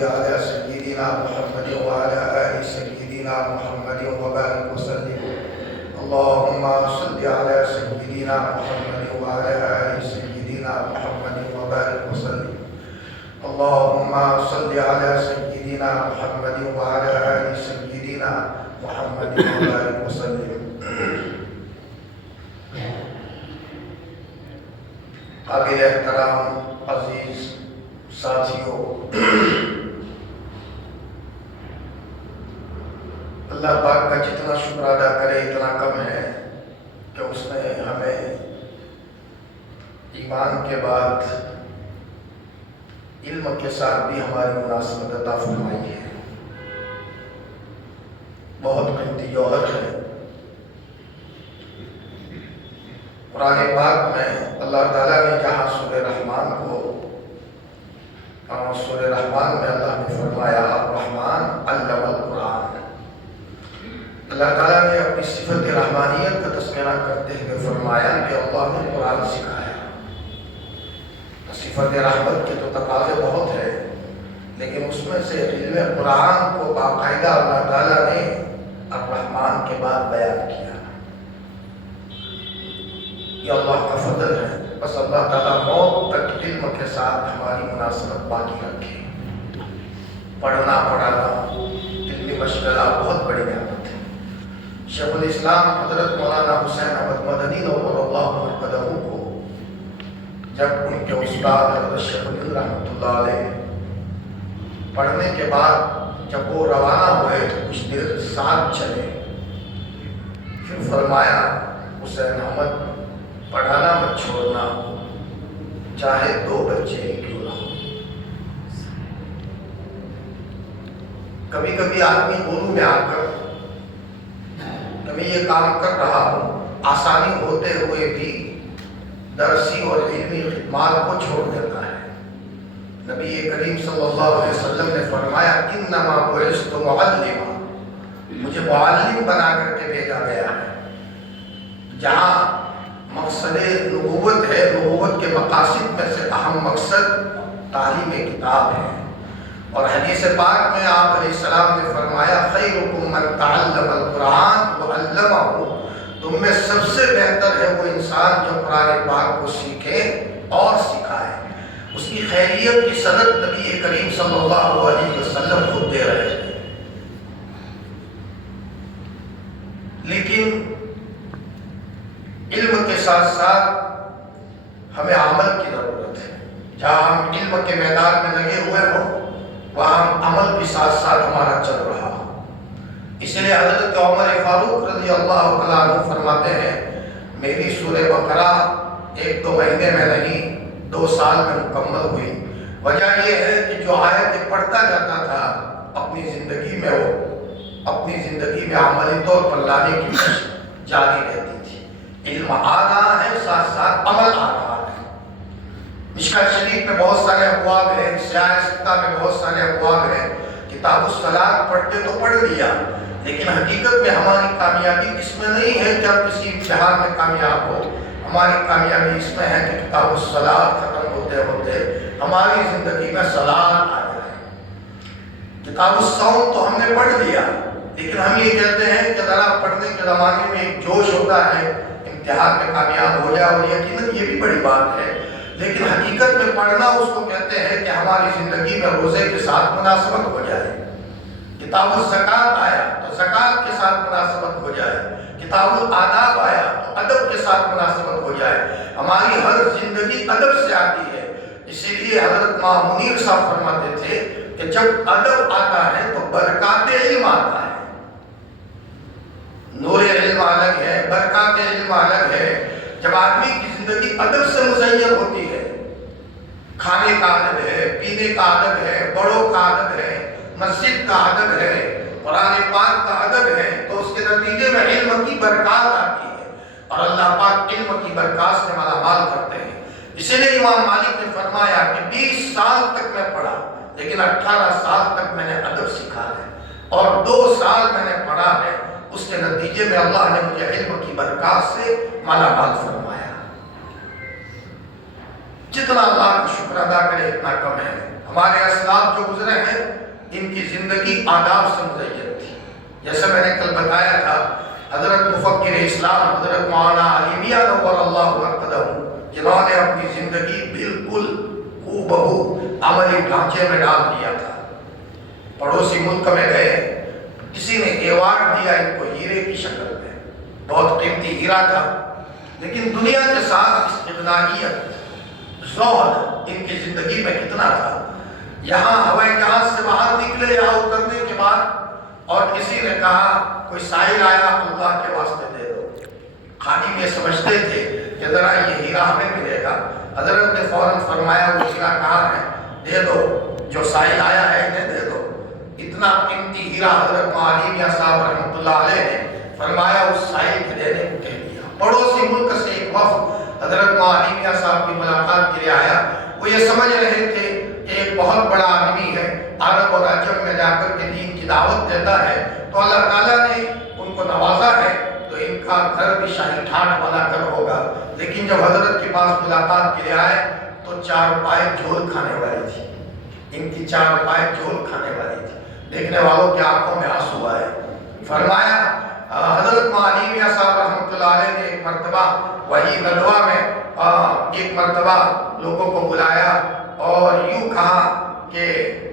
صل على سيدنا محمد وعلى آل سيدنا محمد وبارك وسلم. اللهم صل على سيدنا محمد وعلى آل سيدنا محمد وبارك وسلم. اللهم صل على سيدنا محمد وعلى آل سيدنا محمد وبارك وسلم. قابل احترام عزیز ساتھیوں، اللہ پاک کا جتنا شکر ادا کرے اتنا کم ہے کہ اس نے ہمیں ایمان کے بعد علم کے ساتھ بھی ہماری مناسبت عطا فرمائی ہے. بہت قیمتی جوہر ہے. قرآن پاک میں اللہ تعالیٰ نے جہاں سورہ رحمان کو سورہ رحمان میں اللہ نے فرمایا الرحمن علم القرآن. اللہ تعالیٰ نے اپنی صفت رحمانیت کا تذکرہ کرتے ہوئے فرمایا کہ اللہ نے قرآن سکھایا. صفت رحمت کے تو تقاضے بہت ہے، لیکن اس میں سے علم قرآن کو باقاعدہ اللہ تعالیٰ نے الرحمن کے بعد بیان کیا. یہ اللہ کا فضل ہے. بس اللہ تعالیٰ موت تک علم کے ساتھ ہماری مناسبت باقی رکھے. پڑھنا پڑھانا علمی مشغلہ بہت بڑی نعمت ہے. شیخ الاسلام حضرت مولانا حسین احمد مدنی نور اللہ مرقدہ کو جب ان کے استاد حضرت شیخ الہند رحمۃ اللہ علیہ پڑھنے کے بعد جب وہ روانہ ہوئے تو کچھ دیر ساتھ چلے، پھر فرمایا حسین احمد پڑھانا مت چھوڑنا، چاہے 2 بچے ہی کیوں نہ ہو. کبھی کبھی آدمی گورو میں آ کر کبھی یہ کام کر رہا ہوں، آسانی ہوتے ہوئے بھی درسی اور علمی خدمات کو چھوڑ دیتا ہے. نبی کریم صلی اللہ علیہ وسلم نے فرمایا انما بعثت معلما، مجھے معلم بنا کر کے بھیجا گیا ہے. جہاں مقصد نبوت ہے، نبوت کے مقاصد میں سے اہم مقصد تعلیم کتاب ہے. اور حدیث پاک میں آپ علیہ السلام نے فرمایا خیرکم من تعلم القرآن وعلمہ، تم میں سب سے بہتر ہے وہ انسان جو قرآن پاک کو سیکھے اور سکھائے. اس کی خیریت کی صدد نبی کریم صلی اللہ علیہ وسلم خود دے رہے ہیں. لیکن علم کے ساتھ ساتھ ہمیں عمل کی ضرورت ہے. جہاں ہم علم کے میدان میں لگے ہوئے ہوں وہاں عمل بھی ساتھ ساتھ ہمارا چل رہا ہو. اس لیے حضرت عمر فاروق رضی اللہ تعالیٰ عنہ فرماتے ہیں میری سورہ بقرہ 1-2 مہینے میں نہیں 2 سال میں مکمل ہوئی. وجہ یہ ہے کہ جو آیت پڑھتا جاتا تھا اپنی زندگی میں عملی طور پر لانے کی مشق جاری رہتی تھی. علم آ رہا ہے، ساتھ ساتھ عمل آ رہا ہے. مشکات شریف میں بہت سارے ابواب ہیں، سیاہ ستہ میں بہت سارے ابواب ہیں. کتاب الصلاۃ پڑھتے تو پڑھ لیا، لیکن حقیقت میں ہماری کامیابی اس میں نہیں ہے کہ ہم کسی امتحان میں کامیاب ہو. ہماری کامیابی اس میں ہے کہ کتاب الصلاۃ ختم ہوتے ہوتے ہماری زندگی میں صلاۃ آ جائے. کتاب الصوم تو ہم نے پڑھ لیا، لیکن ہم یہ کہتے ہیں کہ ذرا پڑھنے کے زمانے میں ایک جوش ہوتا ہے امتحان میں کامیاب ہو جائے، اور یقیناً یہ بھی بڑی بات ہے. لیکن حقیقت میں پڑھنا اس کو کہتے ہیں کہ ہماری زندگی میں روزے کے ساتھ مناسبت ہو جائے. کتاب الزکوٰۃ آیا تو زکوٰۃ کے ساتھ مناسبت ہو جائے. کتاب الآداب آیا تو ادب کے ساتھ مناسبت ہو جائے. ہماری ہر زندگی ادب سے آتی ہے. اسی لیے حضرت ماں منیر صاحب فرماتے تھے کہ جب ادب آتا ہے تو برکات علم آتا ہے. نور علم الگ ہے، برکات علم الگ ہے. جب آدمی کی زندگی ادب سے مزین ہوتی ہے، کھانے کا ادب ہے، پینے کا ادب ہے، بڑوں کا ادب ہے، مسجد کا ادب ہے، قرآن پاک کا ادب ہے، تو اس کے نتیجے میں علم کی برکات آتی ہے. اور اللہ پاک علم کی برکات سے مالا مال کرتے ہیں. اسی لیے امام مالک نے فرمایا کہ 20 سال تک میں پڑھا، لیکن 18 سال تک میں نے ادب سیکھا ہے، اور 2 سال میں نے پڑھا ہے. اس کے نتیجے میں اللہ نے مجھے علم کی برکات سے مالا مال فرمایا. جتنا اللہ کا شکر ادا کرے اتنا کم ہے. ہمارے اسلاف جو گزرے ہیں ان کی زندگی آداب سے مزین تھی. جیسے میں نے کل بتایا تھا حضرت مفکر اسلام حضرت مولانا علی میاں نور اللہ مرقدہ جنہوں نے اپنی زندگی بالکل ہو بہو عملی ڈھانچے میں ڈال دیا تھا. پڑوسی ملک میں گئے, کسی نے ایوارڈ دیا ان کو ہیرے کی شکل میں, بہت قیمتی ہیرا تھا, لیکن دنیا کے ساتھ استغنائیت زہد ان کی زندگی میں کتنا تھا. یہاں ہوائی جہاز سے باہر نکلے, یہاں اترنے کے بعد اور کسی نے کہا کوئی سائل آیا اللہ کے واسطے دے دو. خادم یہ سمجھتے تھے کہ ذرا یہ ہیرا ہمیں ملے گا. حضرت نے فوراً فرمایا وہ ہیرا کہاں ہے, دے دو, جو سائل آیا ہے انہیں دے دو. اتنا قیمتی ہیرا حضرت علی میاں صاحب رحمۃ اللہ علیہ نے فرمایا اس سائل کے دینے کو کہہ دیا. پڑوسی ملک سے ایک وفد حضرت علی میاں صاحب کی ملاقات کے لیے آیا. وہ یہ سمجھ رہے تھے کہ ایک بہت بڑا آدمی ہے, عرب اور عجم میں جا کر کے دین کی دعوت دیتا ہے, تو اللہ تعالیٰ نے ان کو نوازا ہے تو ان کا گھر بھی شاہی ٹھاٹ والا گھر ہوگا. لیکن جب حضرت کے پاس ملاقات کے لیے آئے تو چار پائے جھول کھانے والی تھی. ان کی چار پائے جھول کھانے والی تھی. دیکھنے والوں کی آنکھوں میں آنسو آئے. فرمایا حضرت علی میاں صاحب رحمۃ اللہ علیہ نے ایک مرتبہ وہی ندوہ میں ایک مرتبہ لوگوں کو بلایا اور یوں کہا کہ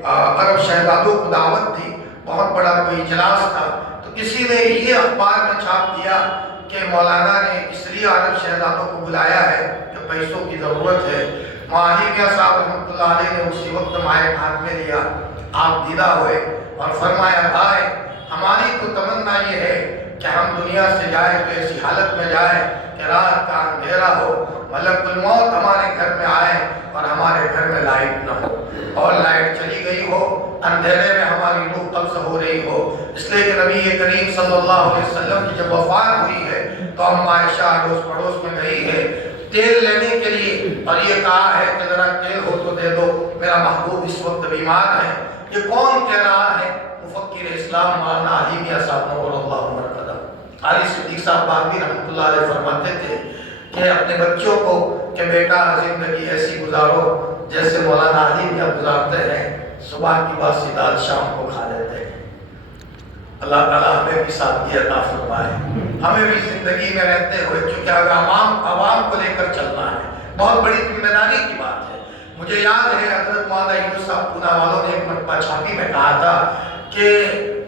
عرب شہزادوں کو دعوت دی, بہت بڑا کوئی اجلاس تھا. تو کسی نے یہ اخبار میں چھاپ دیا کہ مولانا نے اس لیے عرب شہزادوں کو بلایا ہے کہ پیسوں کی ضرورت ہے. علی میاں صاحب رحمۃ اللہ علیہ نے اسی وقت مائک ہاتھ میں لیا, آپ دیدہ ہوئے اور فرمایا بھائی ہماری تو تمنا یہ ہے کہ ہم دنیا سے جائیں تو ایسی حالت میں جائیں کہ رات کا اندھیرا ہو, ملک الموت ہمارے گھر میں آئے اور ہمارے گھر میں لائٹ نہ ہو, اور لائٹ چلی گئی ہو, اندھیرے میں ہماری روح قبض ہو رہی ہو. اس لیے کہ نبی کریم صلی اللہ علیہ وسلم کی جب وفات ہوئی ہے تو ہم عائشہ اڑوس پڑوس میں گئی ہے تیل لینے کے لیے, اور یہ کہا ہے کہ ذرا تیل ہو تو دے دو, میرا محبوب اس وقت بیمار ہے. یہ کون کہہ رہا ہے؟ مفکر اسلام مولانا علی میاں صاحب نور اللہ مرقدہ. علی صدیق صاحب باغوی رحمۃ اللہ علیہ فرماتے تھے کہ اپنے بچوں کو کہ بیٹا زندگی ایسی گزارو جیسے مولانا علی میاں گزارتے ہیں, صبح کی باسی دال شام کو کھا لیتے ہیں. اللہ تعالیٰ ہمیں بھی سادگی عطا فرمائے, ہمیں بھی زندگی میں رہتے ہوئے, چونکہ عوام کو لے کر چلنا ہے, بہت بڑی ذمہ داری کی بات ہے. مجھے یاد ہے حضرت مولانا یونس صاحب پونا والوں نے ایک مرتبہ چھاپی میں کہا تھا کہ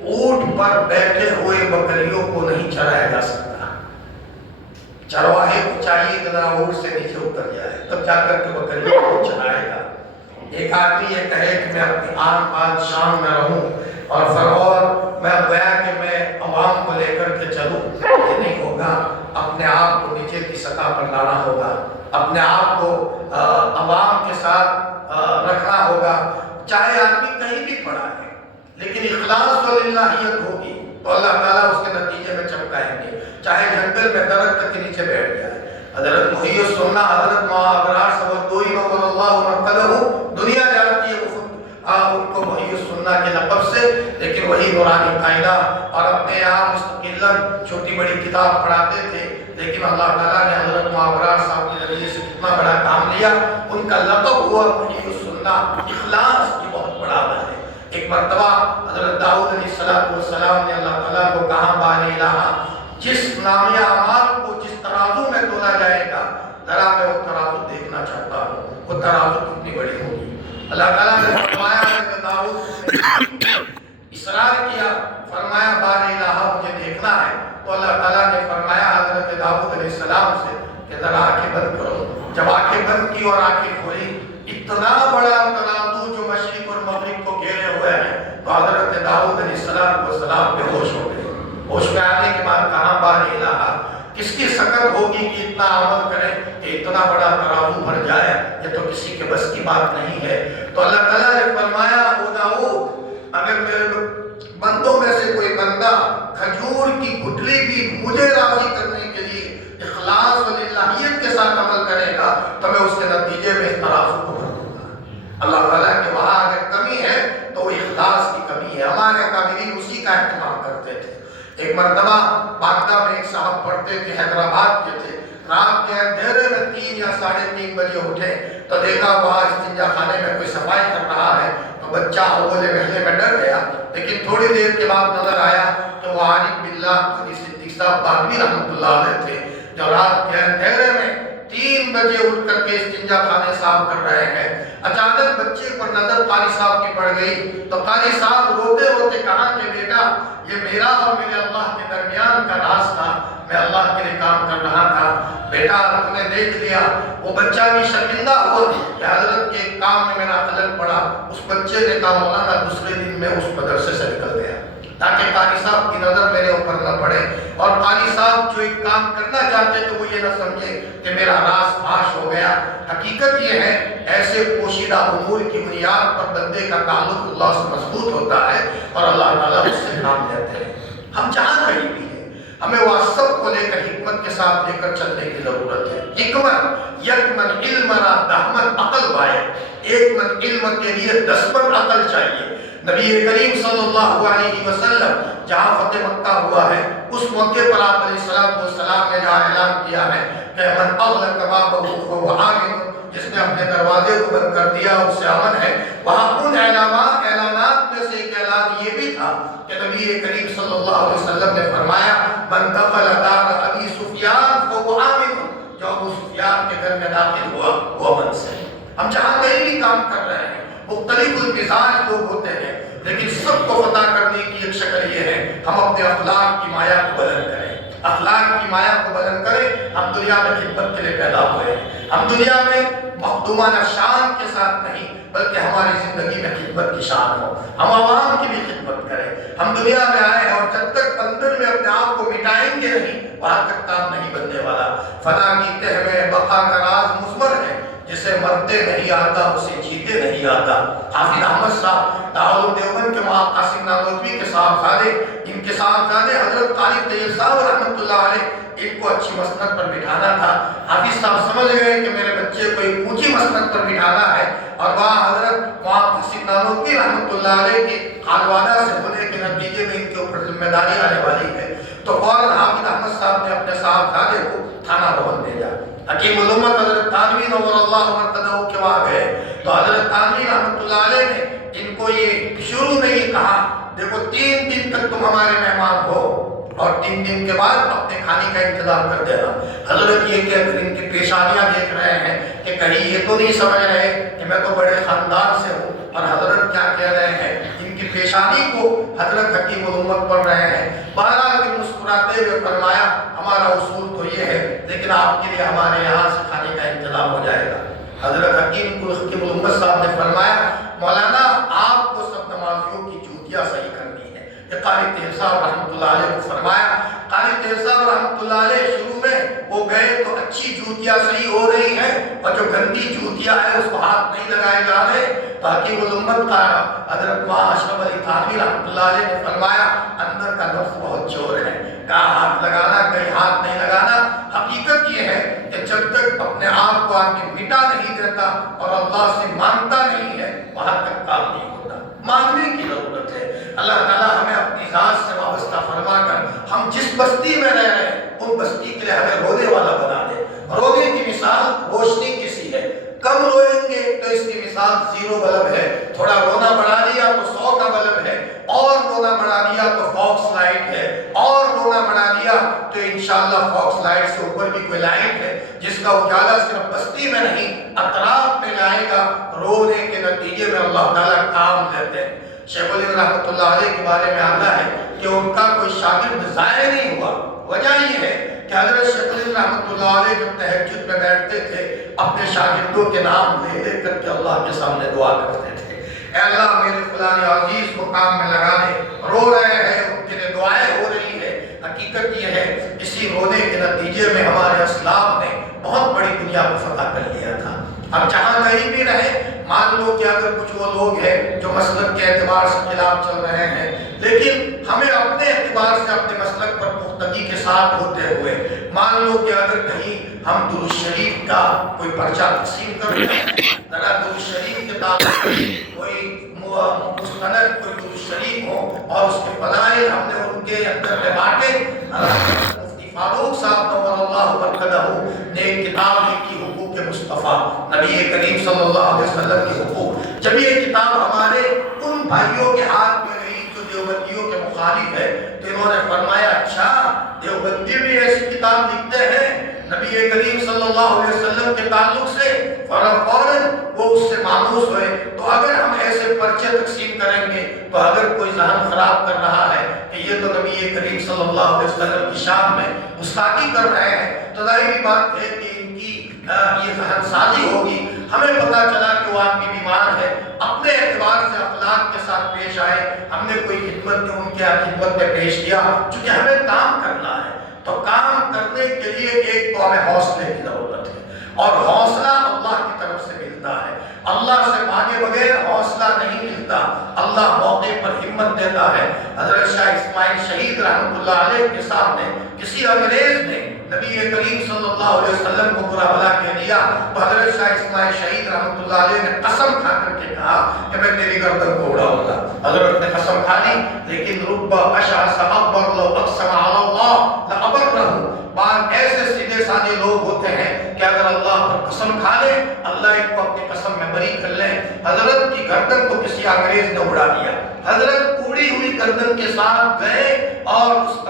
اونٹ پر بیٹھے ہوئے بکریوں کو نہیں چرایا جا سکتا. چرواہے کو چاہیے کہ ذرا اونٹ سے نیچے اتر جائے, تب جا کر کے بکریوں کو چرائے گا. ایک آدمی یہ کہے کہ میں اپنی آن پان شان میں رہوں اور میں گویا کہ میں عوام کو لے کر کے چلوں, یہ نہیں ہوگا. اپنے آپ کو نیچے کی سطح پر لانا ہوگا, اپنے آپ کو عوام کے ساتھ رکھنا ہوگا. چاہے آدمی کہیں بھی پڑا ہے لیکن اخلاص و للہیت ہوگی تو اللہ تعالیٰ اس کے نتیجے میں چمکائیں گے. چاہے جنگل میں درخت کے نیچے بیٹھ جائے. حضرت محی السنہ حضرت ابرار سبکدوئی نور اللہ مرقدہ دنیا جانتی ہے ان کو محی السنہ کے لقب سے, لیکن وہی نورانی قاعدہ اور اپنے یہاں مستقلاً چھوٹی بڑی کتاب پڑھاتے تھے. لیکن اللہ تعالیٰ نے حضرت ابرار صاحب کے ذریعے سے کتنا بڑا کام لیا. ان کا لقب ہوا محی السنہ. اخلاص کی بہت بڑا وجہ ہے. ایک مرتبہ حضرت داؤد علیہ السلام نے اللہ تعالیٰ کو کہا بانی الہ, جس نام اعمال کو جس ترازو میں تولا جائے گا ذرا میں وہ ترازو دیکھنا چاہتا ہوں, وہ ترازو کتنی بڑی ہوگی. اللہ تعالیٰ نے فرمایا حضرت داؤد نے اصرار کیا, فرمایا بانی الہ مجھے دیکھنا ہے. تو اللہ تعالیٰ نے فرمایا حضرت داؤد علیہ السلام سے کہ ذرا آنکھیں بند کرو. جب آنکھیں بند کی اور آنکھیں کھولی, اتنا بڑا ترازو جو مشرق اور مغرب کو گھیرے ہوئے ہیں, تو حضرت داؤد علیہ السلام بے ہوش ہو گئے. ہوش میں آنے کے بعد کہاں بانی الہ, کس کی شکل ہوگی کہ اتنا عمل کرے کہ اتنا بڑا ترازو بھر جائے, یہ تو کسی کے بس کی بات نہیں ہے. تو اللہ تعالیٰ نے فرمایا او داؤد اگر میرے بندوں میں سے کوئی بندہ کھجور کی گٹلی بھی مجھے راضی کرنے کے لیے اخلاص و للہیت کے ساتھ عمل کرے گا تو میں اس کے نتیجے میں اس ترازو کو بھر دوں گا. اللہ تعالیٰ کے وہاں اگر کمی ہے تو وہ اخلاص کی کمی ہے. ہمارے قابلین اسی کا اہتمام کرتے تھے. ایک مرتبہ باغدہ میں ایک صاحب پڑھتے تھے, حیدرآباد کے تھے. رات کے اندھیرے میں 3 یا 3:30 بجے اٹھے تو دیکھا وہاں استنجا خانے میں کوئی صفائی کر رہا ہے، تو بچہ اولے محلے میں ڈر گیا، لیکن تھوڑی دیر کے بعد نظر آیا کہ وہ عارف باللہ قاضی صدیق صاحب باغوی رحمۃ اللہ علیہ تھے، جو رات کے اندھیرے میں 3 بجے اٹھ کر کے استنجا خانے صاف کر رہے ہیں۔ اچانک بچے پر نظر قاری صاحب کی پڑ گئی تو قاری صاحب روتے روتے کہا کہ بیٹا یہ میرا اور میرے اللہ کے درمیان کا راز تھا، میں اللہ کے لیے کام کر رہا تھا، بیٹا تم نے دیکھ لیا۔ وہ بچہ بھی شرمندہ ہوا کہ حضرت کے کام میں میرا خلل پڑا۔ اس بچے نے کہا مولانا دوسرے دن میں اس مدرسے سے نکل گیا تاکہ قاری صاحب کی نظر میرے اوپر نہ پڑے، اور قاری صاحب جو ایک کام کرنا چاہتے تو وہ یہ نہ سمجھے کہ میرا راز فاش ہو گیا۔ حقیقت یہ ہے ایسے پوشیدہ امور کی بنیاد پر بندے کا تعلق اللہ سے مضبوط ہوتا ہے اور اللہ تعالیٰ اس سے کام لیتے ہیں۔ ہم جہاں کہیں بھی ہیں ہمیں وہ سب کو لے کر حکمت کے ساتھ لے کر چلنے کی ضرورت ہے۔ حکمت یک من علم را 10 من عقل بائے، 1 من علم کے لیے 10 من عقل چاہیے۔ نبی کریم صلی اللہ علیہ وسلم جہاں فتح مکہ ہوا ہے اس موقع پر آپ علیہ السلام نے جہاں اعلان کیا ہے کہ من اغلق بابہ فہو آمن، جس نے اپنے دروازے کو بند کر دیا اس سے امن ہے۔ وہاں ان اعلانات میں سے ایک اعلان یہ بھی تھا کہ نبی کریم صلی اللہ علیہ وسلم نے فرمایا من دخل دار ابی سفیان فہو آمن، جو ابو سفیان کے گھر میں داخل ہوا وہ امن سے۔ ہم جہاں کہیں بھی کام کر رہے ہیں مختلف المزاج لوگ ہوتے ہیں، لیکن سب کو فتح کرنے کی ایک شکل یہ ہے ہم اپنے اخلاق کی مایا کو بلند کریں، اخلاق کی مایا کو بلند کریں۔ ہم دنیا میں خدمت کے لیے پیدا ہوئے ہیں، ہم دنیا میں مخدومانہ شان کے ساتھ نہیں بلکہ ہماری زندگی میں خدمت کی شان ہو، ہم عوام کی بھی خدمت کریں۔ ہم دنیا میں آئے ہیں اور جب تک اندر میں اپنے آپ کو مٹائیں گے نہیں وہاں تک کام نہیں بننے والا۔ فنا کی تہ میں بقا کا راز مثمر ہے، جسے مرتے نہیں آتا اسے جیتے نہیں آتا۔ حافظ احمد صاحب دارالعلوم دیوبند کے وہاں قاسم نانوتوی کے صاحبزادے، ان کے صاحبزادے حضرت قاری طیب صاحب رحمۃ اللہ علیہ، ان کو اچھی مسند پر بٹھانا تھا۔ حافظ صاحب سمجھ گئے کہ میرے بچے کو ایک اونچی مسند پر بٹھانا ہے، اور وہاں حضرت وہاں قاسم نانوتوی رحمۃ اللہ علیہ کے خانوادہ سے ہونے کے نتیجے میں ان کے اوپر ذمہ داری آنے والی ہے، تو فوراً حافظ احمد صاحب نے اپنے صاحبزادے کو تھانہ بھون بھیجا۔ حکیم الامت حضرت تھانوی نور اللہ مرتضی کے وہاں گئے تو حضرت تھانوی رحمۃ اللہ علیہ نے ان کو یہ شروع میں یہ کہا دیکھو 3 دن تک تم ہمارے مہمان ہو اور 3 دن کے بعد اپنے کھانے کا انتظام کر دینا۔ حضرت یہ کہ اگر ان کی پیشانیاں دیکھ رہے ہیں کہ کہیں یہ تو نہیں سمجھ رہے کہ میں تو بڑے خاندان سے ہوں، اور حضرت کیا کہہ رہے ہیں ان کی پیشانی کو حضرت حکیم الامت پڑھ رہے ہیں۔ بہرحال کہ مسکراتے ہوئے فرمایا ہمارا اصول تو یہ ہے لیکن آپ کے لیے ہمارے یہاں سے کھانے کا انتظام ہو جائے گا۔ حضرت حکیم الامت صاحب نے فرمایا مولانا آپ کو سب نمازیوں کی جوتیاں صحیح کرنی ہے۔ کہ قاری طیب صاحب رحمۃ اللہ علیہ کو فرمایا، قاری طیب صاحب رحمۃ اللہ علیہ شروع میں وہ گئے تو اچھی جوتیاں صحیح ہو رہی ہیں اور جو گندی جوتیاں ہیں اس کو ہاتھ نہیں لگائے جا رہے۔ تو حکیم الامت کا حضرت وہاں اشرف علی تھانوی رحمۃ اللہ علیہ نے فرمایا اندر کا نفس بہت چور ہے، کہاں ہاتھ لگانا کہیں ہاتھ نہیں لگانا۔ حقیقت یہ ہے کہ جب تک اپنے آپ کو آدمی مٹا نہیں دیتا اور اللہ سے مانگتا نہیں ہے وہاں تک کام نہیں ہوتا۔ مانگنے کی ضرورت ہے۔ اللہ تعالیٰ ہمیں اپنی ذات سے وابستہ فرما کر ہم جس بستی میں رہ رہے ہیں ان بستی کے لیے ہمیں رونے والا بنا دے۔ رونے کی مثال روشنی کی سی ہے، کم روئیں گے تو اس کی مثال 0 بلب ہے، تھوڑا رونا بڑھا لیا تو 100 کا بلب ہے، اور رونا بڑھا لیا تو فوکس لائٹ ہے، اور رونا بڑھا لیا تو انشاءاللہ فوکس لائٹ سے اوپر بھی کوئی لائٹ ہے جس کا اجالا صرف بستی میں نہیں اطراف میں جائے گا۔ رونے کے نتیجے میں اللہ تعالیٰ کام لیتے ہیں۔ شیخ الہند رحمۃ اللہ علیہ کے بارے میں آتا ہے کہ ان کا کوئی شاگرد ضائع نہیں ہوا۔ وجہ یہ ہے کہ حضرت شیخ الہند رحمۃ اللہ علیہ جب تہجد میں بیٹھتے تھے اپنے شاگردوں کے نام لے لے کر کے اللہ کے سامنے دعا کرتے تھے، اے اللہ میرے فلاں عزیز کو کام میں لگا دے، رو رہے ہیں ان کے لیے دعائیں ہو رہی ہے۔ حقیقت یہ ہے اسی رونے کے نتیجے میں ہمارے اسلاف نے بہت بڑی دنیا کو فتح کر لیا تھا۔ اب جہاں کہیں بھی رہے مان لو کہ اگر کچھ وہ لوگ ہیں جو مسلک کے اعتبار سے خلاف چل رہے ہیں، لیکن ہمیں اپنے اعتبار سے اپنے مسلک پر پختگی کے ساتھ ہوتے ہوئے مان لو کہ اگر کہیں ہم درود شریف کا کوئی پرچہ تقسیم کر رہے ہیں، ذرا درود شریف کے تعلق کوئی مستند کوئی درود شریف ہو اور اس کے فضائل ہم نے ان کے اندر میں بانٹے۔ مفتی فاروق صاحب نور اللہ مرقدہ نے ایک کتاب لکھی حقوق مصطفیٰ، نبی کریم صلی اللہ علیہ وسلم کے حقوق. جب یہ کتاب ہمارے ان بھائیوں کے ہاتھ میں گئی جو دیوبندیوں کے مخالف ہے تو انہوں نے فرمایا اچھا دیوبندی بھی ایسی کتاب لکھتے ہیں نبی کریم صلی اللہ علیہ وسلم کے تعلق سے، فوراً وہ اس سے مانوس ہوئے. تو اگر ہم ایسے پرچے تقسیم کریں گے تو اگر کوئی ذہن خراب کر رہا ہے کہ یہ تو نبی کریم صلی اللہ علیہ وسلم کی شان میں گستاخی کر رہے ہیں تو ظاہری بات ہے کہ ان کی یہ ذہن سازی ہوگی. ہمیں پتا چلا کہ وہ آدمی بیمار ہے، اپنے اعتبار سے اخلاق کے ساتھ پیش آئے، ہم نے کوئی خدمت میں ان کے خدمت میں پیش کیا. چونکہ ہمیں کام کرنا ہے تو کام کرنے کے لیے ایک تو ہمیں حوصلے کی ضرورت ہے، اور حوصلہ اللہ کی طرف سے ملتا ہے. اللہ سے مانگے بغیر حوصلہ نہیں ملتا، اللہ موقع پر ہمت دیتا ہے. حضرت شاہ اسماعیل شہید رحمۃ اللہ علیہ کے سامنے کسی انگریز نے نبی کریم صلی اللہ علیہ وسلم کو برا بھلا کہہ دیا تو حضرت شاہ اسماعیل شہید رحمۃ اللہ علیہ نے قسم کھا کر کے کہا کہ میں تیری گردن کو اڑاؤں گا. حضرت نے قسم کھا لی، لیکن رب اشعث اکبر لو اقسم علی اللہ لابرہ. بعض ایسے سیدھے سادے لوگ ہوتے ہیں کہ اگر اللہ پر قسم کھا لے اللہ ان کو اپنی قسم میں بری کر لے. حضرت کی گردن کو کسی انگریز نے اڑا دیا. حضرت اڑی ہوئی گردن کے ساتھ گئے اور اس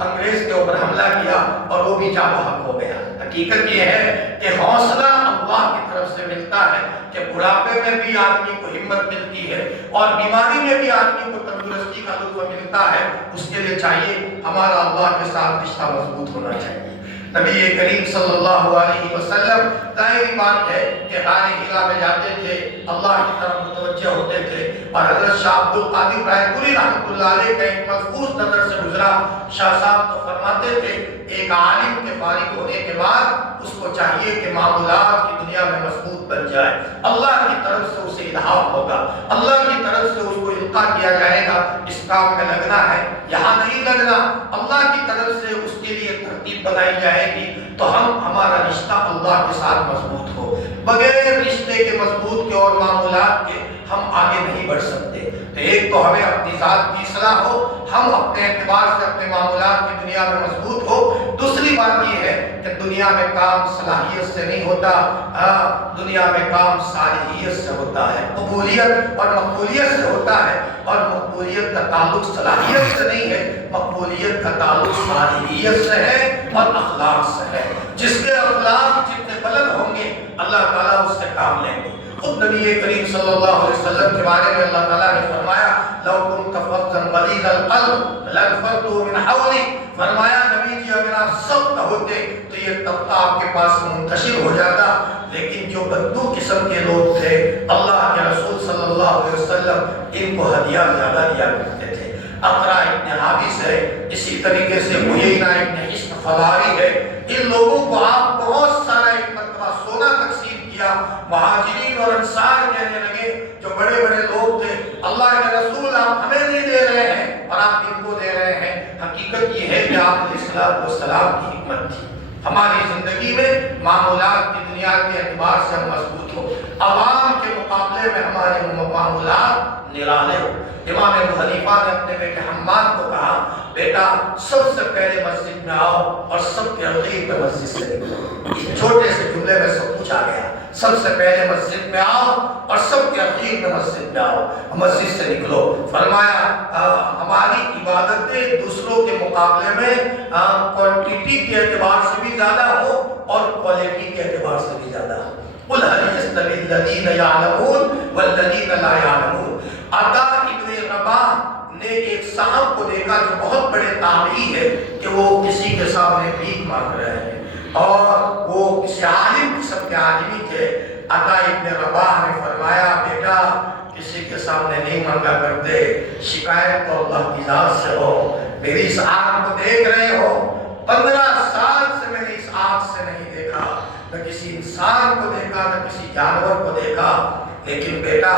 انگریز کے اوپر حملہ کیا اور وہ بھی جاں بحق ہو گیا. حقیقت یہ ہے کہ حوصلہ اللہ کی طرف سے ملتا ہے کہ بڑھاپے میں بھی آدمی کو ہمت ملتی ہے اور بیماری میں بھی آدمی کو تندرستی کا لطف ملتا ہے. اس کے لیے چاہیے ہمارا اللہ کے ساتھ رشتہ مضبوط ہونا چاہیے. نبی کریم صلی اللہ علیہ وسلم ظاہری بات ہے کہ غار ہرا میں جاتے تھے، اللہ کی طرف متوجہ ہوتے تھے. اور حضرت شاہ عبد القادر رائے پوری رحمۃ اللہ علیہ کا ایک محفوظ نظر سے گزرا. شاہ صاحب تو فرماتے تھے ایک عالم کے فارغ ہونے کے بعد اس کو چاہیے کہ معمولات کی دنیا میں مضبوط بن جائے. اللہ کی طرف سے اسے الہام ہوگا، اللہ کی طرف سے اس کو القا کیا جائے گا اس کام میں لگنا ہے، یہاں نہیں لگنا. اللہ کی طرف سے اس کے لیے ترتیب بنائی جائے گی تو ہمارا رشتہ اللہ کے ساتھ مضبوط ہو. بغیر رشتے کے مضبوط کے اور معمولات کے ہم آگے نہیں بڑھ سکتے. تو ایک تو ہمیں اپنی ذات کی اصلاح ہو، ہم اپنے اعتبار سے اپنے معمولات کی دنیا میں مضبوط ہو. دوسری بات یہ ہے کہ دنیا میں کام صلاحیت سے نہیں ہوتا، دنیا میں کام صالحیت سے ہوتا ہے. قبولیت اور مقبولیت سے ہوتا ہے، اور مقبولیت کا تعلق صلاحیت سے نہیں ہے، مقبولیت کا تعلق صالحیت سے ہے اور اخلاق سے ہے. جس کے اخلاق جتنے بلند ہوں گے اللہ تعالیٰ اس سے کام لیں گے. خود نبی کریم صلی اللہ علیہ وسلم کے بارے میں اللہ تعالیٰ نے فرمایا لو كنت فظا غلیظ القلب لانفضوا من حولك. فرمایا نبی جی اگر آپ سخت ہوتے تو یہ طبقہ آپ کے پاس منتشر ہو جاتا. لیکن جو بدو قسم کے لوگ تھے اللہ کے رسول صلی اللہ علیہ وسلم ان کو ہدیہ زیادہ دیا کرتے تھے. اقرا ابن حابس ہے، اسی طریقے سے معینہ ابن حصن فضاری ہے. ان لوگوں کو آپ بہت سارا ایک مرتبہ سونا تقسیم کیا. مہاجرین اور انصار کہنے لگے جو بڑے بڑے لوگ تھے اللہ کے رسول آپ ہمیں نہیں دے رہے ہیں اور آپ ان کو دے رہے ہیں. حقیقت یہ ہے کہ آپ علیہ السلام کی حکمت تھی ہماری زندگی میں معمولات کی دنیا کے اعتبار سے ہم مضبوط ہو، عوام کے مقابلے میں ہمارے معمولات نرالے ہو. امام ابو حنیفہ نے اپنے بیٹے حماد کو کہا بیٹا سب سے پہلے مسجد میں آؤ اور سب کے عقیب پہ مسجد سے نکلو. اس چھوٹے سے جملے میں سب کچھ آ گیا. سب سے پہلے مسجد میں آؤ اور سب کے عقیب پہ مسجد میں آؤ، مسجد سے نکلو. فرمایا ہماری عبادتیں دوسروں کے مقابلے میں کوانٹیٹی کے اعتبار سے بھی زیادہ ہو اور کوالٹی کے اعتبار سے بھی زیادہ ہو. قل هل يستوي الذين يعلمون والذين لا يعلمون. عطا ابن رباح نے ایک صاحب کو دیکھا جو بہت بڑے تابعی ہے کہ وہ کسی کے سامنے بھیک مانگ رہے ہیں اور وہ کسی عالم قسم کے آدمی تھے. عطا ابن رباح نے فرمایا بیٹا کسی کے سامنے نہیں مانگا کرتے، شکایت تو اللہ کی ذات سے ہو. میری اس آنکھ کو دیکھ رہے ہو، 15 سال سے میں نے اس آنکھ سے نہیں دیکھا، نہ کسی انسان کو دیکھا نہ کسی جانور کو دیکھا، لیکن بیٹا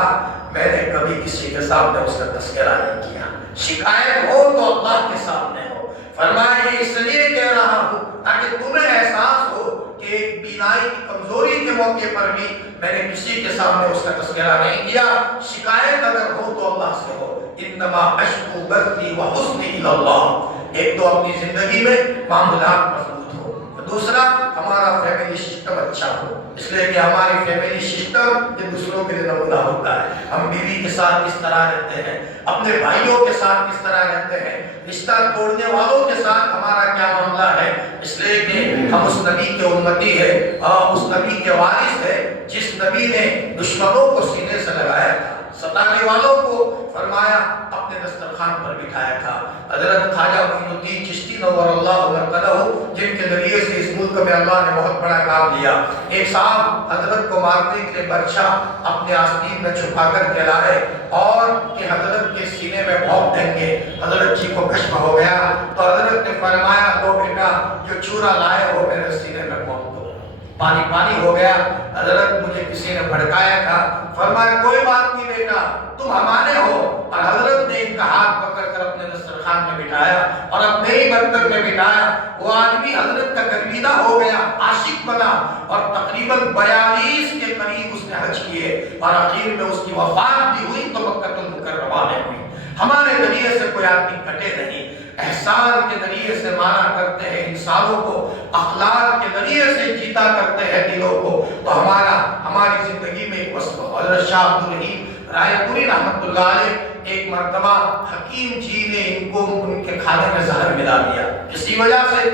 میں نے کبھی کسی کے سامنے اس کا تذکرہ نہیں کیا. شکایت ہو تو اللہ کے سامنے ہو. فرمایا یہ اس لیے کہہ رہا ہوں تاکہ تمہیں احساس ہو کہ ایک بینائی کی کمزوری کے موقع پر بھی میں نے کسی کے سامنے اس کا تذکرہ نہیں کیا. شکایت اگر ہو تو اللہ سے ہو. انما اشکو بثی وحزنی الی اللہ. ایک تو اپنی زندگی میں معاملات مضبوط ہو، دوسرا ہمارا فیملی سسٹم اچھا ہو، اس لیے کہ ہماری فیملی سسٹم یہ دوسروں کے لیے نمونہ ہوتا ہے۔ ہم بیوی کے ساتھ کس طرح رہتے ہیں، اپنے بھائیوں کے ساتھ کس طرح رہتے ہیں، رشتہ توڑنے والوں کے ساتھ ہمارا کیا معاملہ ہے، اس لیے کہ ہم اس نبی کے امتی ہے اور اس نبی کے وارث ہے جس نبی نے دشمنوں کو سینے سے لگایا تھا، ستانے والوں کو فرمایا اپنے دسترخوان پر بٹھایا تھا۔ حضرت خواجہ معین الدین چشتی نور اللہ مرقدہ جن کے ذریعے سے اس ملک میں اللہ نے بہت بڑا کام دیا، ایک صاحب حضرت کو مارنے کے لیے برچہ اپنے آستین میں چھپا کر کے لائے اور کہ حضرت کے سینے میں بھونک دیں گے، حضرت جی کو کشف ہو گیا تو حضرت نے فرمایا دو بیٹا جو چورا لائے ہو میرے سینے میں بھونک دو، پانی پانی ہو گیا۔ حضرت مجھے کسی نے بھڑکایا تھا، فرمایا کوئی بات نہیں بیٹا تم ہمارے ہو، اور حضرت نے ان کا ہاتھ پکڑ کر اپنے دسترخوان میں بٹھایا اور اپنے ہی برتن میں بٹھایا۔ وہ آدمی حضرت کا گرویدہ ہو گیا، عاشق بنا اور تقریباً 42 کے قریب اس نے حج کیے اور آخر میں اس کی وفات بھی ہوئی تو مکہ المکرمہ میں ہوئی۔ ہمارے ذریعے سے کوئی آدمی کٹے نہیں، احسان کے ذریعے سے مانا کرتے ہیں انسانوں کو، اخلاق کے ذریعے سے جیتا کرتے ہیں دلوں کو، تو ہماری زندگی میں ایک وصف ہو۔ حضرت شاہ عبدالرحیم رائے پوری رحمۃ اللہ علیہ ایک مرتبہ حکیم جی نے ان کو ان کے کھانے میں زہر ملا دیا، کسی وجہ سے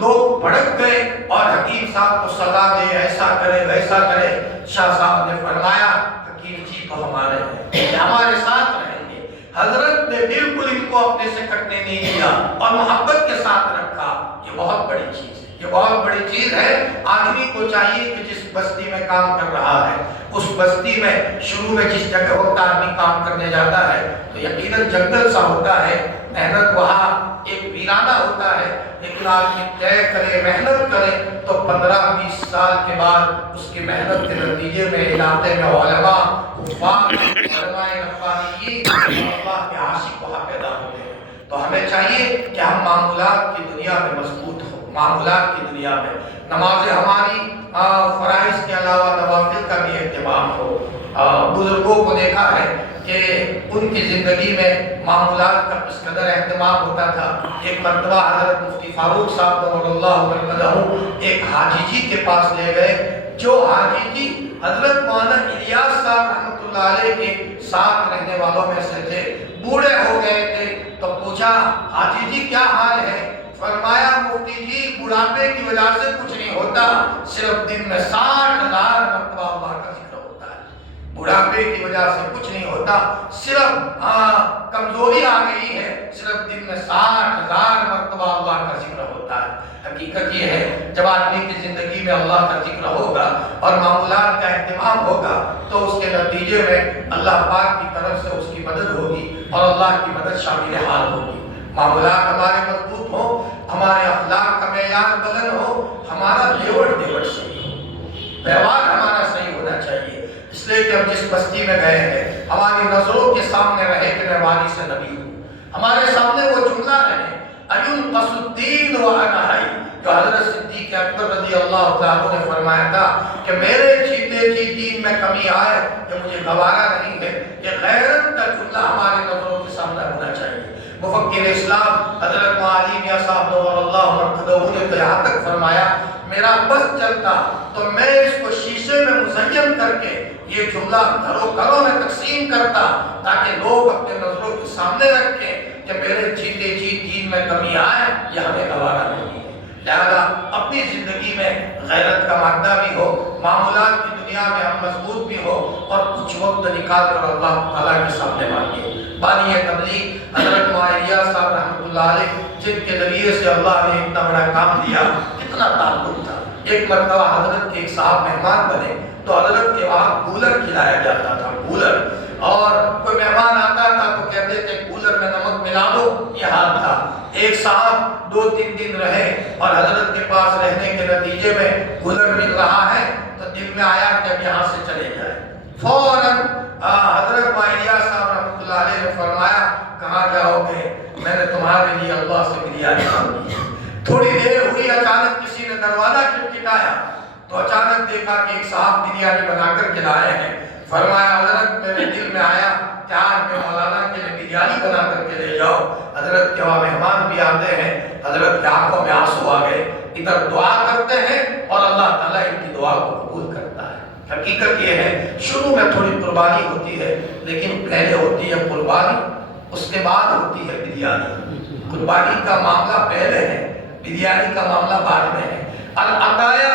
لوگ بھڑک گئے اور حکیم صاحب کو سزا دے، ایسا کرے ویسا کرے۔ شاہ صاحب نے فرمایا حکیم جی تو ہمارے ہیں، ہمارے ساتھ رہیں گے۔ حضرت نے بالکل ان کو اپنے سے کٹنے نہیں دیا اور محبت کے ساتھ رکھا۔ یہ بہت بڑی چیز ہے، یہ بہت بڑی چیز ہے۔ آدمی کو چاہیے کہ جس بستی میں کام کر رہا ہے اس بستی میں شروع میں جس جگہ وقت آدمی کام کرنے جاتا ہے تو یقیناً جنگل سا ہوتا ہے، محنت وہاں ایک ویرانہ ہوتا ہے، لیکن آدمی طے کرے محنت کرے تو 15-20 سال کے بعد اس کی محنت کے نتیجے میں علاقے میں علماء، حفاظ، علماء ربانیین، اللہ کے عاشق وہاں پیدا ہوتے ہیں۔ تو ہمیں چاہیے کہ ہم معمولات کی دنیا میں مضبوط ہوں، معمولات کی دنیا میں نمازیں ہماری فرائض کے علاوہ نوافل کا بھی اہتمام ہو۔ بزرگوں کو دیکھا ہے کہ ان کی زندگی میں معمولات کا کس قدر اہتمام ہوتا تھا۔ ایک مرتبہ حضرت مفتی فاروق صاحب نور اللہ مرقدہ ایک حاجی جی کے پاس لے گئے، جو حاجی جی حضرت مولانا الیاس صاحب رحمۃ اللہ علیہ کے ساتھ رہنے والوں میں سے تھے، بوڑھے ہو گئے تھے۔ تو پوچھا حاجی جی کیا حال ہے؟ فرمایا مفتی جی بڑھاپے کی وجہ سے کچھ نہیں ہوتا، صرف دن میں 60,000 مرتبہ اللہ کا ذکر ہوتا ہے۔ بڑھاپے کی وجہ سے کچھ نہیں ہوتا، صرف کمزوری آ گئی ہے، صرف دن میں 60,000 مرتبہ اللہ کا ذکر ہوتا ہے۔ حقیقت یہ ہے جب آدمی کی زندگی میں اللہ کا ذکر ہوگا اور معمولات کا اہتمام ہوگا تو اس کے نتیجے میں اللہ پاک کی طرف سے اس کی مدد ہوگی اور اللہ کی مدد شامل حال ہوگی۔ معاملات ہمارے مضبوط ہوں، ہمارے اخلاق کا معیار بلند ہو، ہمارا لیوٹ صحیح ہو، ویوہار ہمارا صحیح ہونا چاہیے۔ اس لیے کہ ہم جس بستی میں گئے ہیں ہماری نظروں کے سامنے رہے کہ میں وارث نبی ہوں، ہمارے سامنے وہ جملہ رہے اَيُنْقَصُ الدِّينُ وَأَنَا حَيٌّ، جو حضرت صدیق اکبر رضی اللہ تعالیٰ نے فرمایا تھا کہ میرے جیتے جی دین میں کمی آئے یہ مجھے گوارا نہیں ہے۔ یہ غیرت کا جملہ ہمارے نظروں کے سامنے ہونا چاہیے۔ مفکر اسلام حضرت معالی میاں صاحب نور اللہ مرقدہ نے تو یہاں تک فرمایا میرا بس چلتا تو میں اس کو شیشے میں مزین کر کے یہ جملہ گھروں گھروں میں تقسیم کرتا تاکہ لوگ اپنے نظروں کے سامنے رکھیں کہ میرے جیتے جی دین میں کمی آئے یہ ہمیں گوارا نہیں ہے۔ لہذا اپنی زندگی میں غیرت کا مادہ بھی ہو، معمولات کی دنیا میں ہم مضبوط بھی ہو اور کچھ وقت نکال کر اللہ تعالیٰ کے سامنے مانگے۔ بانی تبلیغ حضرت معاویہ صاحب رحمۃ اللہ علیہ جن کے ذریعے سے اللہ نے اتنا بڑا کام دیا، کتنا تعلق تھا۔ ایک مرتبہ حضرت کے ایک صاحب مہمان بنے تو حضرت کے وہاں کولر کھلایا جاتا تھا، کولر، اور کوئی مہمان آتا تھا تو کہتے تھے کولر میں نمک ملا دو، یہ حال تھا۔ ایک صاحب 2-3 دن رہے اور حضرت کے پاس رہنے کے نتیجے میں کولر مل رہا ہے تو دل میں آیا کہ اب یہاں سے چلے جائے۔ فوراً حضرت معاویہ صاحب رحمۃ اللہ علیہ نے فرمایا کہاں جاؤ گے؟ میں نے تمہارے لیے اللہ سے بریانی مانگی ہے۔ تھوڑی دیر ہوئی اچانک کسی نے دروازہ کھٹکھٹایا تو اچانک دیکھا کہ ایک صاحب بریانی بنا کر کے لائے ہیں۔ فرمایا حضرت میرے دل میں آیا 4 میں مولانا کے لیے بریانی بنا کر کے لے جاؤ۔ حضرت کے وہاں مہمان بھی آتے ہیں، حضرت کی آنکھوں میں آنسو آ گئے، ادھر دعا کرتے ہیں اور اللہ تعالیٰ ان کی دعا کو قبول کرتا ہے۔ حقیقت یہ ہے شروع میں تھوڑی قربانی ہوتی ہے، لیکن پہلے ہوتی ہے قربانی، اس کے بعد ہوتی ہے بریانی۔ قربانی کا معاملہ پہلے ہے، بریانی کا معاملہ بعد میں ہے۔ العطایا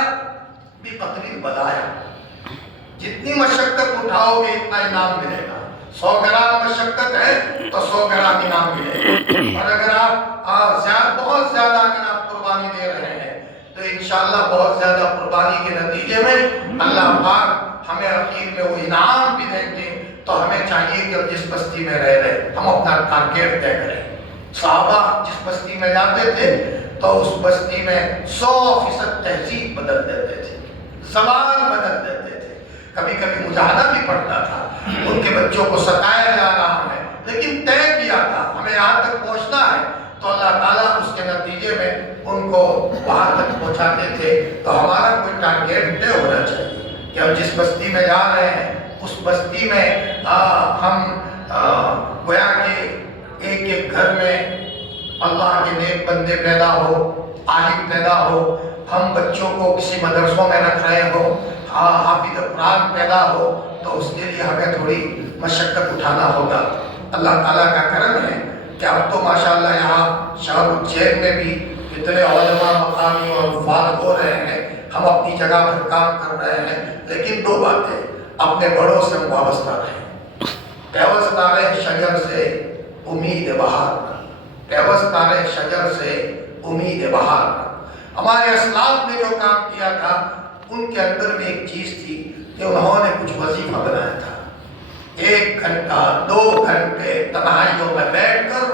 بقدر البلایا، جتنی مشقت اٹھاؤ گے اتنا انعام ملے گا۔ 100 گرام مشقت ہے تو 100 گرام انعام ملے گا، اور اگر آپ بہت زیادہ اگر آپ قربانی دے رہے ہیں تو انشاءاللہ بہت زیادہ قربانی کے نتیجے میں اللہ پاک ہمیں اخیر میں وہ انعام بھی دیں گے۔ تو ہمیں چاہیے کہ جس بستی میں رہ رہے ہم اپنا ٹارگیٹ طے کریں۔ صحابہ جس بستی میں جاتے تھے تو اس بستی میں 100% تہذیب بدل دیتے تھے، زبان بدل دیتے تھے، کبھی کبھی مجاہدہ بھی پڑتا تھا، ان کے بچوں کو ستایا جا رہا ہے، لیکن طے کیا تھا ہمیں یہاں تک پہنچنا ہے، تو اللہ تعالیٰ اس کے نتیجے میں ان کو وہاں تک پہنچاتے تھے۔ تو ہمارا کوئی ٹارگیٹ طے ہونا چاہیے کہ ہم جس بستی میں جا رہے ہیں اس بستی میں ہم گویا کہ ایک ایک گھر میں اللہ کے نیک بندے پیدا ہو، عالم پیدا ہو، ہم بچوں کو کسی مدرسوں میں رکھ رہے ہو، حافظ قرآن پیدا ہو، تو اس کے لیے ہمیں تھوڑی مشقت اٹھانا ہوگا۔ اللہ تعالیٰ کا کرم ہے کہ اب تو ماشاءاللہ یہاں شاہ الچین میں بھی اتنے علماء مقامی اور فارغ ہو رہے ہیں، ہم اپنی جگہ پر کام کر رہے ہیں، لیکن 2 باتیں، اپنے بڑوں سے وابستہ رہیں، پیوستہ رہے شجر سے امید بہار، پیوستہ رہے شجر سے امید بہار۔ ہمارے اسلاف نے جو کام کیا تھا ان کے اندر میں ایک چیز تھی کہ انہوں نے کچھ وظیفہ بنایا تھا، 1 گھنٹہ 2 گھنٹے تنہائیوں میں بیٹھ کر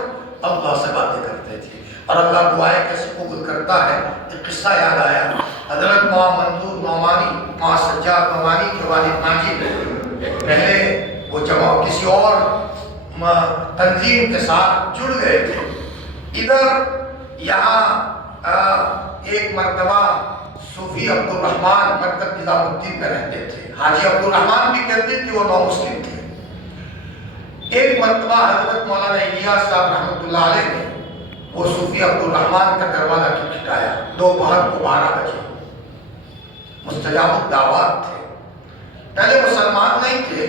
اللہ سے باتیں کرتے تھے، اور اللہ دعائیں کیسے قبول کرتا ہے۔ ایک قصہ یاد آیا، حضرت مولانا منظور نعمانی، مولانا سجاد نعمانی کے والد ماجد پہلے وہ جمع کسی اور تنظیم کے ساتھ جڑ گئے تھے۔ ادھر یہاں ایک مرتبہ صوفی عبد الرحمن مرکز نظام الدین میں رہتے تھے، حاجی عبد الرحمن بھی کہتے تھے، وہ نو مسلم تھے۔ ایک مرتبہ حضرت مولانا الیاس صاحب رحمۃ اللہ علیہ نے وہ صوفی عبد الرحمن کا دروازہ کھٹکھٹایا، دوپہر کو 12 بجے، مستجاب الدعوات تھے، پہلے مسلمان نہیں تھے،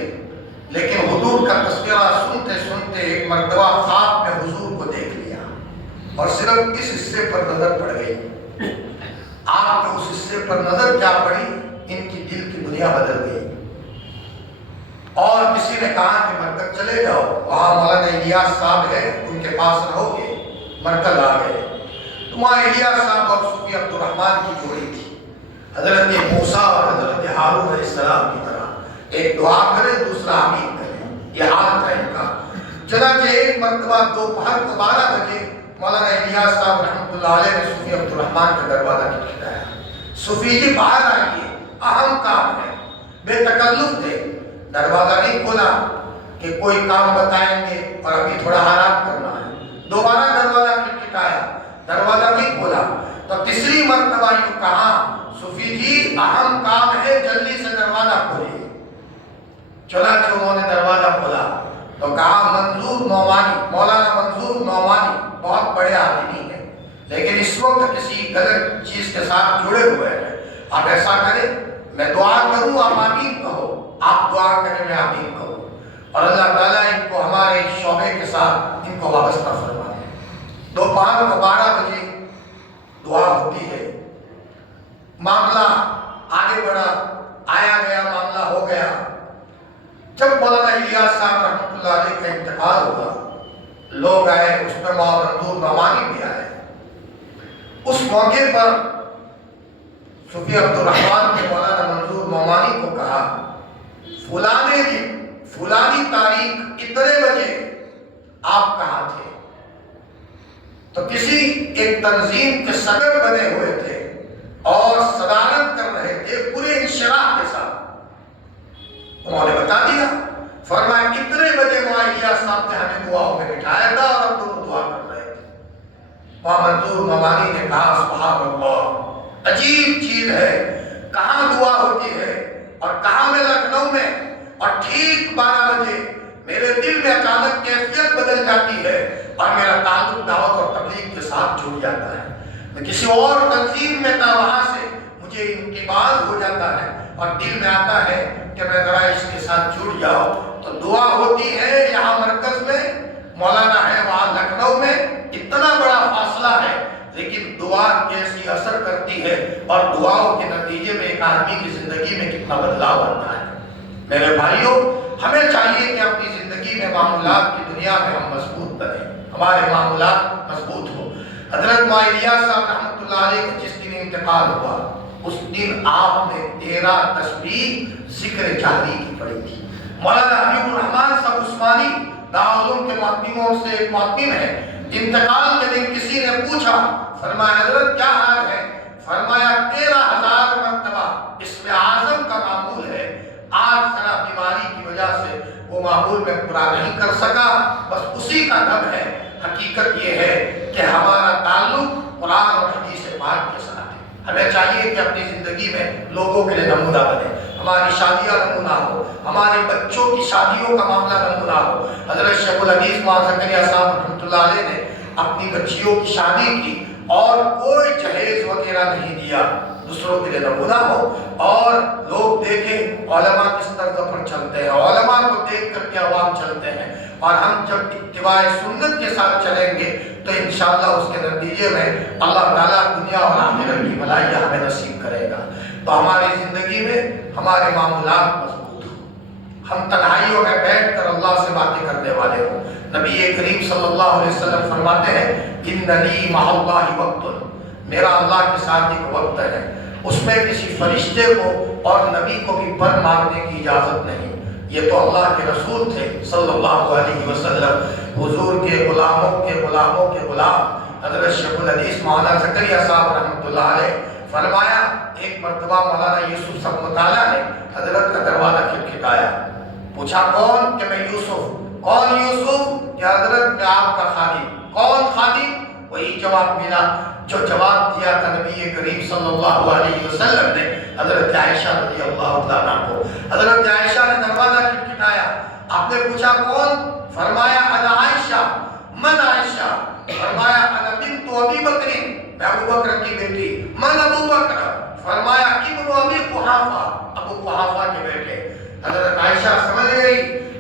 لیکن حضور کا تذکرہ سنتے سنتے ایک مرتبہ خواب میں حضور کو دیکھ لیا، اور صرف اس حصے پر نظر پڑ گئی۔ آپ کے اس حصے پر نظر کیا پڑی، ان کی دل کی دنیا بدل گئی، اور کسی نے کہا کہ مرکز چلے جاؤ، وہاں مولانا الیاس صاحب ہے، ان کے پاس رہو گے۔ مرکز آ گئے تو وہاں الیاس صاحب اور صوفی عبد الرحمن کی جوڑی تھی، حضرت موسیٰ اور حضرت ہارون علیہ السلام کی طرح، ایک دعا کرے دوسرا آمین کرے، یہ حال تھا ان کا۔ چنانچہ ایک مرتبہ دوپہر کو 12 بجے مولانا الیاس صاحب رحمۃ اللہ علیہ نے صوفی عبد الرحمن کا دروازہ کھٹکھٹایا، صوفی جی باہر آئیے، اہم کام ہے، بے تکلف تھے، دروازہ نہیں کھولا کہ کوئی کام بتائیں گے اور ابھی تھوڑا آرام کرنا ہے، دوبارہ دروازہ کھٹکھٹایا، دروازہ نہیں کھولا، تو تیسری مرتبہ یوں کہا، صوفی جی اہم کام ہے، جلدی سے دروازہ کھولیے۔ چنانچہ انہوں نے دروازہ کھولا تو کہا منظور نعمانی، مولانا منظور نعمانی بہت بڑے آدمی ہیں، لیکن اس وقت کسی غلط چیز کے ساتھ جڑے ہوئے ہیں، آپ ایسا کریں میں دعا کروں آپ آمین کہو، آپ دعا کریں میں آمین کہوں، اور اللہ تعالیٰ ان کو ہمارے شعبے کے ساتھ ان کو وابستہ فرمائے۔ دوپہر کو 12 بجے دعا ہوتی ہے، معاملہ آگے بڑھا، آیا گیا معاملہ ہو گیا۔ جب مولانا الیاس صاحب رحمۃ اللہ علیہ کا انتقال ہوا، لوگ آئے، اس پر مولانا منظور نعمانی بھی آئے۔ اس موقع پر صوفی عبد الرحمن نے مولانا منظور نعمانی کو کہا فلانے دن فلانی تاریخ اتنے بجے آپ کہاں تھے؟ تو کسی ایک تنظیم کے صدر بنے ہوئے تھے اور صدارت کر رہے تھے پورے انشراح کے ساتھ، انہوں نے بتا دیا، فرمایا اتنے بجے الیاس صاحب نے ہمیں دعاؤں میں بٹھایا تھا اور ہم دونوں دعا کر رہے تھے۔ مولانا منظور نعمانی نے کہا سبحان اللہ، عجیب چیز ہے، کہاں دعا ہوتی ہے اور کہاں میں لکھنؤ میں، اور ٹھیک 12 بجے میرے دل میں اچانک کیفیت بدل جاتی ہے اور میرا تعلق دعوت اور تبلیغ کے ساتھ جڑ جاتا ہے. میں کسی اور تنظیم میں تھا، وہاں سے مجھے انقباض ہو جاتا ہے اور دل میں آتا ہے کہ میں ذرا اس کے ساتھ جڑ جاؤ. تو دعا ہوتی ہے یہاں مرکز میں، مولانا ہے وہاں لکھنؤ میں، اتنا بڑا فاصلہ ہے، لیکن دعا کیسی اثر کرتی ہے اور دعاؤں کے نتیجے میں ایک آدمی کی زندگی میں کتنا بدلاؤ آتا ہے. میرے بھائیوں، ہمیں چاہیے کہ اپنی زندگی میں معاملات کی دنیا میں ہم مضبوط بنیں، ہمارے معاملات مضبوط ہو. حضرت معاویہ صاحب رحمۃ اللہ علیہ کا جس دن انتقال ہوا، اس دن آپ نے 13 تسبیح ذکر جاری کی پڑھی تھی. مولانا حبیب الرحمان صاحب عثمانی دارالعلوم کے معتموں سے ایک معتم ہے، انتقال کے دن کسی نے پوچھا، فرمایا حضرت کیا حال ہے؟ فرمایا 13,000 مرتبہ اسم اعظم کا معمول ہے، آج ذرا بیماری کی وجہ سے وہ معمول میں پورا نہیں کر سکا، بس اسی کا غم ہے. حقیقت یہ ہے کہ ہمارا تعلق قرآن اور حدیث پاک کے ساتھ ہے. ہمیں چاہیے کہ اپنی زندگی میں لوگوں کے لیے نمونہ بنے، ہماری شادیاں نمونہ ہو، ہمارے بچوں کی شادیوں کا معاملہ نمونہ ہو. حضرت شیخ الحدیث مولانا زکریا صاحب رحمۃ اللہ علیہ نے اپنی بچیوں کی شادی کی اور کوئی جہیز وغیرہ نہیں دیا، دوسروں کے لیے نمونہ ہو اور لوگ دیکھیں علماء کس طرز پر چلتے ہیں، علماء کو دیکھ کر کے عوام چلتے ہیں. اور ہم جب اتباع سنت کے ساتھ چلیں گے تو انشاءاللہ اس کے نتیجے میں اللہ تعالیٰ دنیا اور آخرت کی بھلائیاں ہمیں نصیب کرے گا. تو ہماری زندگی میں ہمارے معاملات مضبوط ہوں، ہم تنہائیوں میں بیٹھ کر اللہ سے باتیں کرنے والے ہوں. نبی کریم صلی اللہ علیہ وسلم فرماتے ہیں اِنَّنِي مَعَ اللَّهِ وَقْتٌ، میرا اللہ کے ساتھ ایک وقت ہے، اس میں کسی فرشتے کو اور نبی کو بھی پر مارنے کی اجازت نہیں. یہ تو اللہ کے رسول تھے صلی اللہ علیہ وسلم، حضور کے غلاموں کے غلاموں کے غلام حضرت شیخ الحدیث مولانا زکریا صاحب رحمۃ اللہ علیہ. فرمایا ایک مرتبہ مولانا یوسف صاحب مطالعہ نے حضرت کا دروازہ کھٹکھٹایا، پوچھا کون؟ کہ میں یوسف. کون یوسف؟ کہ حضرت میں آپ کا خادم. کون خادم؟ وہی جواب ملا جو جواب دیا تھا نبی کریم صلی اللہ علیہ وسلم نے حضرت عائشہ رضی اللہ تعالیٰ کو. حضرت عائشہ نے دروازہ کھٹکھٹایا، آپ نے پوچھا کون؟ فرمایا انا عائشہ. من عائشہ؟ فرمایا انا بنت ابی بکر، میں ابو بکر کی بیٹی. من ابو بکر؟ فرمایا ابن ابی قحافہ، ابو قحافہ کے بیٹے. حضرت عائشہ سمجھ گئی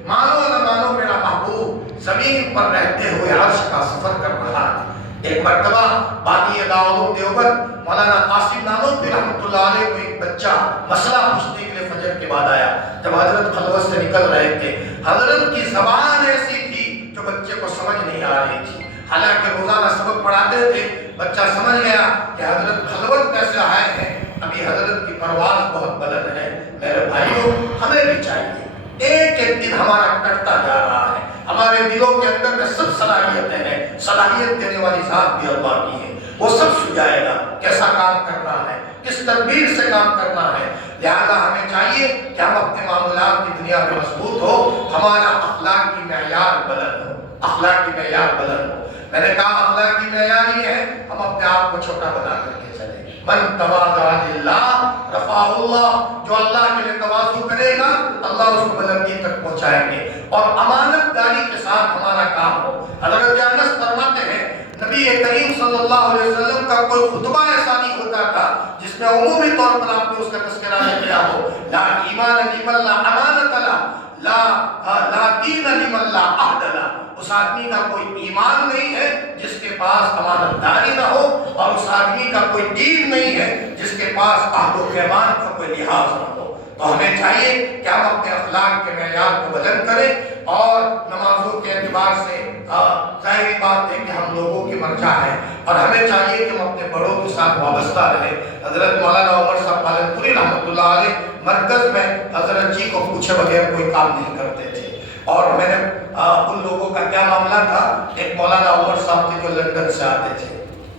مانو نہ مانو میرا محبوب زمین پر رہتے ہوئے عرش کا سفر کر رہا ہے. ایک مرتبہ بانی دارالعلوم دیوبند مولانا قاسم نانوتوی رحمۃ اللہ علیہ کو ایک بچہ مسئلہ پوچھنے کے لیے فجر کے بعد آیا. جب حضرت خلوت سے نکل رہے تھے، حضرت کی زبان ایسی تھی جو بچے کو سمجھ نہیں آ رہی تھی. حالانکہ روزانہ سبق پڑھاتے تھے، بچہ سمجھ گیا کہ حضرت خلوت کیسے آئے ہیں، ابھی حضرت کی پرواز بہت بلند ہے. میرے بھائیوں، ہمیں بھی چاہیے، ایک ایک دن ہمارا کٹتا جا رہا ہے، ہمارے دلوں کے اندر میں سب صلاحیتیں ہیں، صلاحیت دینے والی ذات بھی اللہ کی ہے، وہ سب سجائے گا کیسا کام کرنا ہے، کس تدبیر سے کام کرنا ہے. لہذا ہمیں چاہیے کہ ہم اپنے معاملات کی دنیا میں مضبوط ہو، ہمارا اخلاقی معیار بلند ہو، اخلاقی معیار بلند ہو. میں نے کہا اخلاقی معیار یہ ہے ہم اپنے آپ کو چھوٹا بنا کر کے چلیں. من تواضع للہ رفعہ اللہ، جو اللہ کے لیے تواضع کرے گا اللہ اس کو بلندی تک پہنچائیں گے. اور امانت داری کے ساتھ ہمارا کام ہو. حضرت انس فرماتے ہیں نبی کریم صلی اللہ علیہ وسلم کا کوئی خطبہ ایسا نہیں ہوتا تھا جس میں عمومی طور پر آپ نے اس کا تذکرہ نہیں کیا ہو. لا ایمان لمن لا امانت له، لا دین لمن لا عہد له. اس آدمی کا کوئی ایمان نہیں ہے جس کے پاس امانت داری نہ ہو، اور اس آدمی کا کوئی دین نہیں ہے جس کے پاس عہد و پیمان کا کوئی لحاظ نہ ہو. تو ہمیں چاہیے کہ ہم اپنے اخلاق کے معیار کو بلند کریں. اور نمازوں کے اعتبار سے ظاہری بات ہے کہ ہم لوگوں کی مرجع ہیں اور ہمیں چاہیے کہ ہم اپنے بڑوں کے ساتھ وابستہ رہیں. حضرت مولانا عمر صاحب پالنپوری رحمۃ اللہ علیہ مرکز میں حضرت جی کو پوچھے بغیر کوئی کام نہیں کرتے تھے. اور میں نے ان لوگوں کا کیا معاملہ تھا، ایک مولانا عمر صاحب تھے جو لندن سے آتے تھے،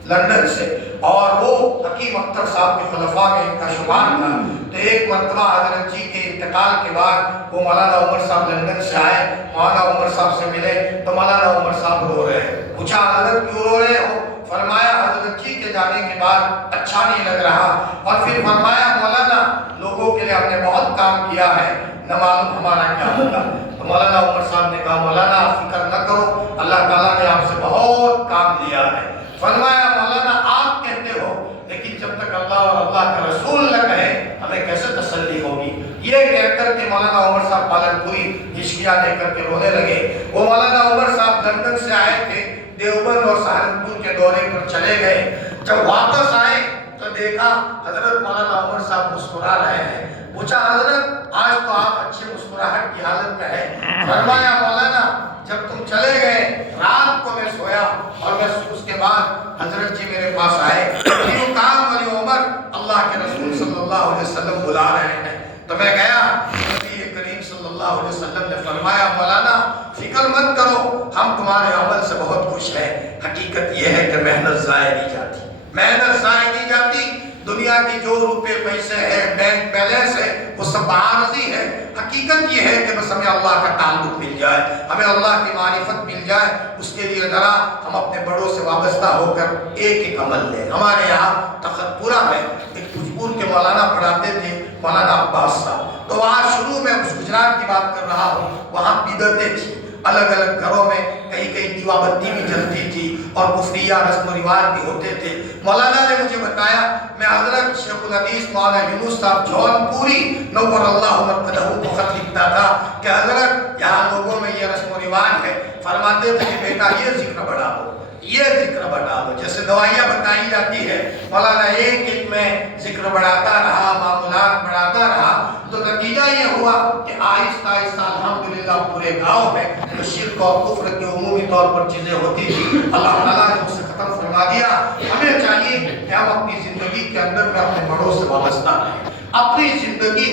لندن سے، اور وہ حکیم اختر صاحب کے خلفاء میں ان کا شمار تھا. تو ایک مرتبہ حضرت جی کے انتقال کے بعد وہ مولانا عمر صاحب لندن سے آئے، مولانا عمر صاحب سے ملے تو مولانا عمر صاحب رو رہے ہیں. پوچھا حضرت کیوں رو رہے ہو؟ فرمایا حضرت جی کے جانے کے بعد اچھا نہیں لگ رہا. اور پھر فرمایا مولانا لوگوں کے لیے ہم نے بہت کام کیا ہے، نہ معلوم ہمارا کیا ہوگا۔ تو مولانا عمر صاحب نے کہا مولانا آپ فکر نہ کرو، اللہ تعالیٰ نے آپ سے بہت کام لیا ہے۔ فرمایا مولانا آپ کہتے ہو لیکن جب تک اللہ اور اللہ کا رسول نہ کہے ہمیں کیسے تسلی ہوگی؟ یہ کہہ کر کے مولانا عمر صاحب پالن پوری ہچکیاں دے کر کے رونے لگے۔ وہ مولانا عمر صاحب لندن سے آئے تھے، دیوبند اور سہارنپور کے دورے پر چلے گئے۔ جب واپس آئے تو دیکھا حضرت مولانا عمر صاحب مسکرا رہے ہیں۔ پوچھا حضرت آج تو آپ اچھی مسکراہٹ کی حالت میں ہیں۔ فرمایا مولانا جب تم چلے گئے رات کو میں سویا اور میں اس کے بعد حضرت جی میرے پاس آئے، یوں کام ولی عمر اللہ کے رسول صلی اللہ علیہ وسلم بلا رہے ہیں۔ تو میں گیا، نبی کریم صلی اللہ علیہ وسلم نے فرمایا مولانا فکر مت کرو، ہم تمہارے عمل سے بہت خوش ہیں۔ حقیقت یہ ہے کہ محنت ضائع نہیں جاتی، محنت ضائع نہیں جاتی۔ دنیا کی جو روپے پیسے ہیں، بینک بیلنس ہے، وہ سب عارضی ہے۔ حقیقت یہ ہے کہ بس ہمیں اللہ کا تعلق مل جائے، ہمیں اللہ کی معرفت مل جائے۔ اس کے لیے ذرا ہم اپنے بڑوں سے وابستہ ہو کر ایک ایک عمل لیں۔ ہمارے یہاں تخت پورہ میں ایک بھوجپور کے مولانا پڑھاتے تھے، مولانا عباس صاحب۔ تو وہاں شروع میں اس گجرات کی بات کر رہا ہوں، وہاں بدعتیں تھیں، الگ الگ گھروں میں کہیں کہیں دیوا بتی بھی جلتی تھی اور کفریہ رسم و رواج بھی ہوتے تھے۔ مولانا نے مجھے بتایا، میں حضرت شیخ الحدیث مولانا یونس صاحب جون پوری نور اللہ مرقدہ کو خط لکھتا تھا کہ حضرت یہاں لوگوں میں یہ رسم و رواج ہے، فرماتے تھے کہ بیٹا یہ ذکر بڑھا دو، یہ ذکر بڑھا دو۔ جیسے دوائیاں بتائی جاتی ہے، مولانا ایک ایک میں ذکر بڑھاتا رہا، معمولات بڑھاتا رہا، تو نتیجہ یہ ہوا کہ آہستہ آہستہ الحمدللہ پورے گاؤں میں جو شرک اور کفر کی عمومی طور پر چیزیں ہوتی تھی اللہ تعالیٰ نے اسے ختم فرما دیا۔ ہمیں چاہیے کہ ہم اپنی زندگی کے اندر میں اپنے بڑوں سے وابستہ رہیں، اپنی زندگی